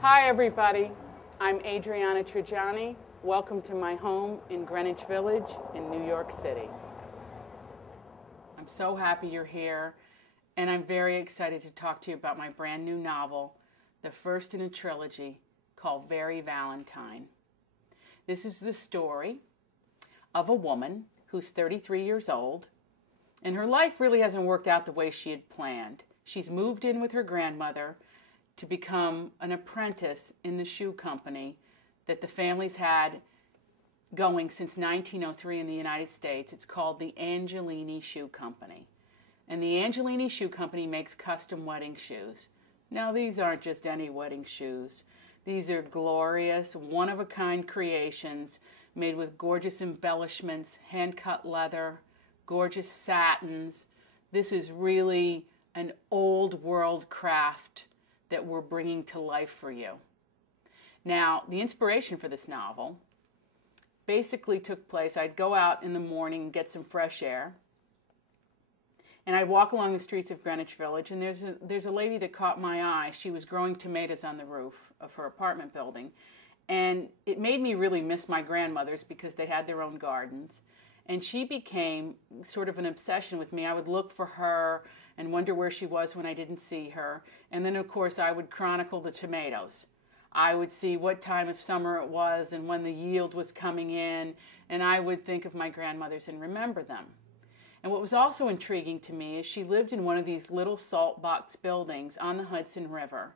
Hi everybody, I'm Adriana Trigiani. Welcome to my home in Greenwich Village in New York City. I'm so happy you're here, and I'm very excited to talk to you about my brand new novel, the first in a trilogy called Very Valentine. This is the story of a woman who's 33 years old, and her life really hasn't worked out the way she had planned. She's moved in with her grandmother to become an apprentice in the shoe company that the family's had going since 1903 in the United States. It's called the Angelini Shoe Company. And the Angelini Shoe Company makes custom wedding shoes. Now, these aren't just any wedding shoes. These are glorious, one-of-a-kind creations made with gorgeous embellishments, hand-cut leather, gorgeous satins. This is really an old-world craft that we're bringing to life for you. Now, the inspiration for this novel basically took place, I'd go out in the morning and get some fresh air, and I'd walk along the streets of Greenwich Village, and there's a lady that caught my eye. She was growing tomatoes on the roof of her apartment building, and it made me really miss my grandmothers because they had their own gardens. And she became sort of an obsession with me. I would look for her and wonder where she was when I didn't see her. And then, of course, I would chronicle the tomatoes. I would see what time of summer it was and when the yield was coming in, and I would think of my grandmothers and remember them. And what was also intriguing to me is she lived in one of these little salt box buildings on the Hudson River.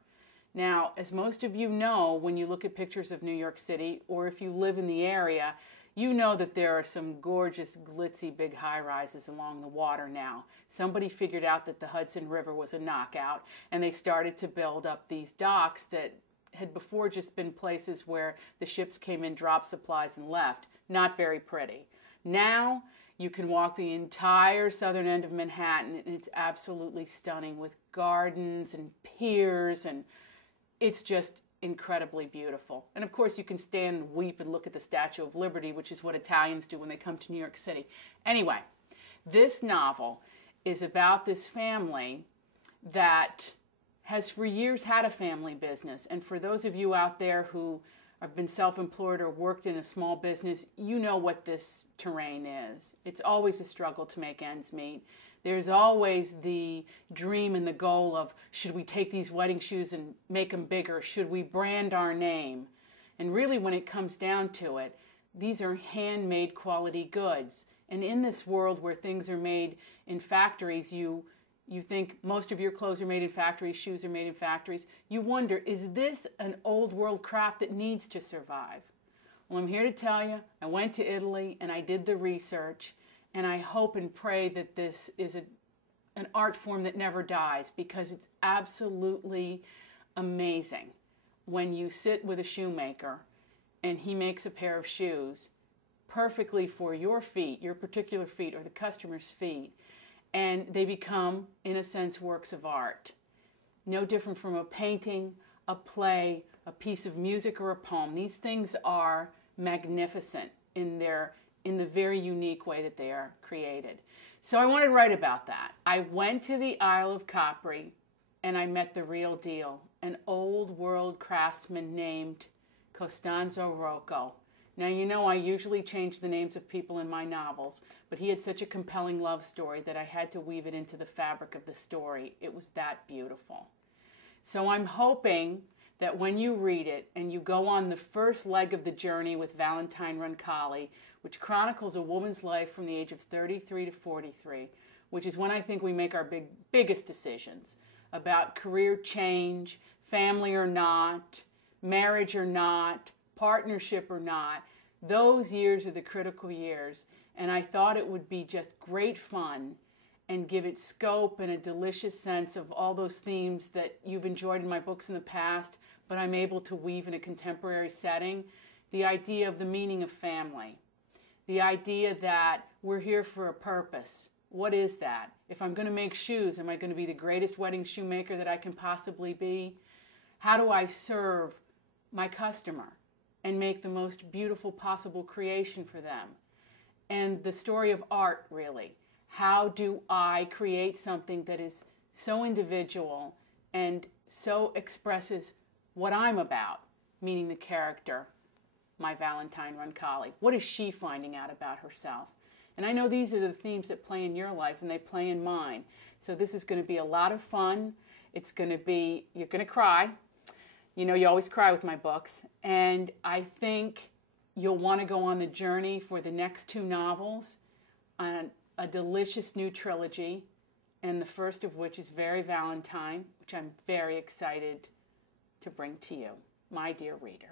Now, as most of you know, when you look at pictures of New York City, or if you live in the area, you know that there are some gorgeous, glitzy, big high-rises along the water now. Somebody figured out that the Hudson River was a knockout, and they started to build up these docks that had before just been places where the ships came in, dropped supplies, and left. Not very pretty. Now, you can walk the entire southern end of Manhattan, and it's absolutely stunning with gardens and piers, and it's just incredibly beautiful. And of course, you can stand and weep and look at the Statue of Liberty, which is what Italians do when they come to New York City. Anyway, this novel is about this family that has for years had a family business. And for those of you out there who have been self-employed or worked in a small business, you know what this terrain is. It's always a struggle to make ends meet. There's always the dream and the goal of, should we take these wedding shoes and make them bigger? Should we brand our name? And really, when it comes down to it, these are handmade quality goods. And in this world where things are made in factories, you think most of your clothes are made in factories, shoes are made in factories. You wonder, is this an old world craft that needs to survive? Well, I'm here to tell you, I went to Italy and I did the research. And I hope and pray that this is an art form that never dies, because it's absolutely amazing when you sit with a shoemaker and he makes a pair of shoes perfectly for your feet, your particular feet, or the customer's feet, and they become, in a sense, works of art. No different from a painting, a play, a piece of music, or a poem. These things are magnificent in the very unique way that they are created. So I wanted to write about that. I went to the Isle of Capri and I met the real deal, an old world craftsman named Costanzo Rocco. Now, you know I usually change the names of people in my novels, but he had such a compelling love story that I had to weave it into the fabric of the story. It was that beautiful. So I'm hoping that when you read it and you go on the first leg of the journey with Valentine Roncalli, which chronicles a woman's life from the age of 33 to 43, which is when I think we make our biggest decisions about career change, family or not, marriage or not, partnership or not. Those years are the critical years, and I thought it would be just great fun and give it scope and a delicious sense of all those themes that you've enjoyed in my books in the past, but I'm able to weave in a contemporary setting. The idea of the meaning of family. The idea that we're here for a purpose. What is that? If I'm going to make shoes, am I going to be the greatest wedding shoemaker that I can possibly be? How do I serve my customer and make the most beautiful possible creation for them? And the story of art, really. How do I create something that is so individual and so expresses what I'm about, meaning the character, my Valentine Roncalli. What is she finding out about herself? And I know these are the themes that play in your life and they play in mine. So this is going to be a lot of fun. It's going to be, you're going to cry. You know, you always cry with my books. And I think you'll want to go on the journey for the next 2 novels on a delicious new trilogy. And the first of which is Very Valentine, which I'm very excited to bring to you, my dear reader.